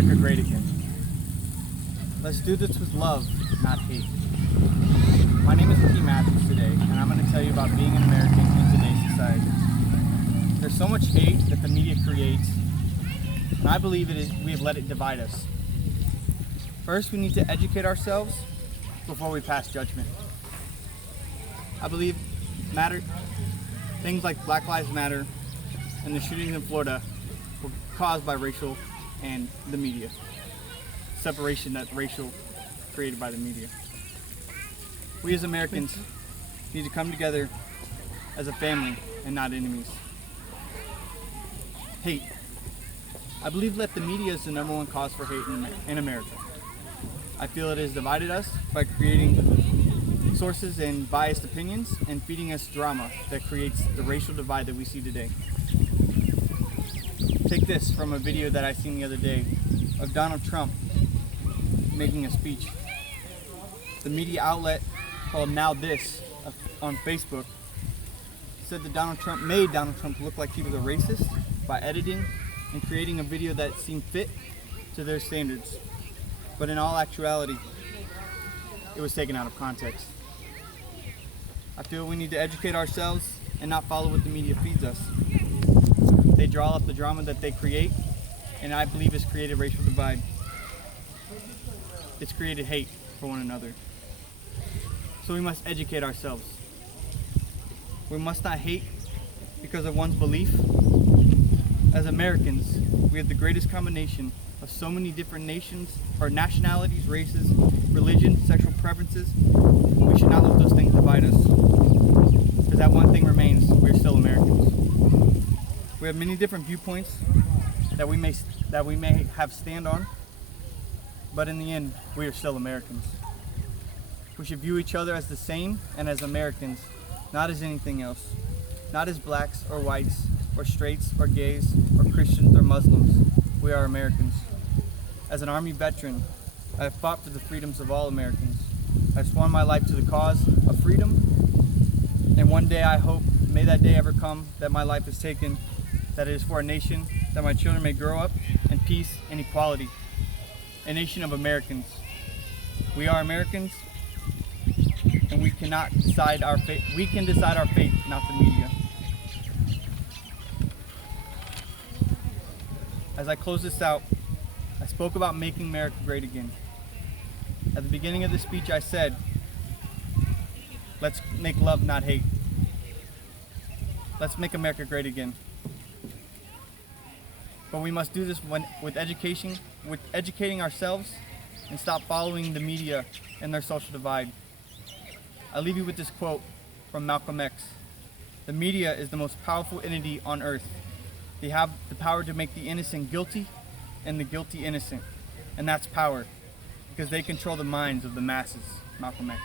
America great again. Let's do this with love, not hate. My name is P. Matthews today, and I'm going to tell you about being an American in today's society. There's so much hate that the media creates, and I believe we have let it divide us. First, we need to educate ourselves before we pass judgment. I believe things like Black Lives Matter and the shootings in Florida were caused by racial and the media. Separation that racial created by the media. We as Americans need to come together as a family and not enemies. Hate. I believe that the media is the #1 cause for hate in America. I feel it has divided us by creating sources and biased opinions and feeding us drama that creates the racial divide that we see today. Take this from a video that I seen the other day of Donald Trump making a speech. The media outlet called Now This on Facebook said that Donald Trump made Donald Trump look like he was a racist by editing and creating a video that seemed fit to their standards. But in all actuality, it was taken out of context. I feel we need to educate ourselves and not follow what the media feeds us. They draw up the drama that they create, and I believe it's created racial divide. It's created hate for one another. So we must educate ourselves. We must not hate because of one's belief. As Americans, we have the greatest combination of so many different nations, or nationalities, races, religions, sexual preferences. We should not let those things divide us. Because that one thing remains, we are still Americans. We have many different viewpoints that we may have stand on, but in the end, we are still Americans. We should view each other as the same and as Americans, not as anything else. Not as blacks or whites, or straights or gays, or Christians or Muslims. We are Americans. As an Army veteran, I have fought for the freedoms of all Americans. I've sworn my life to the cause of freedom, and one day I hope, may that day ever come, that my life is taken, that it is for a nation, that my children may grow up in peace and equality. A nation of Americans. We are Americans, and we cannot decide our fate. We can decide our fate, not the media. As I close this out, I spoke about making America great again. At the beginning of the speech, I said, let's make love, not hate. Let's make America great again. But we must do this with educating ourselves and stop following the media and their social divide. I leave you with this quote from Malcolm X. The media is the most powerful entity on earth. They have the power to make the innocent guilty and the guilty innocent. And that's power, because they control the minds of the masses. Malcolm X.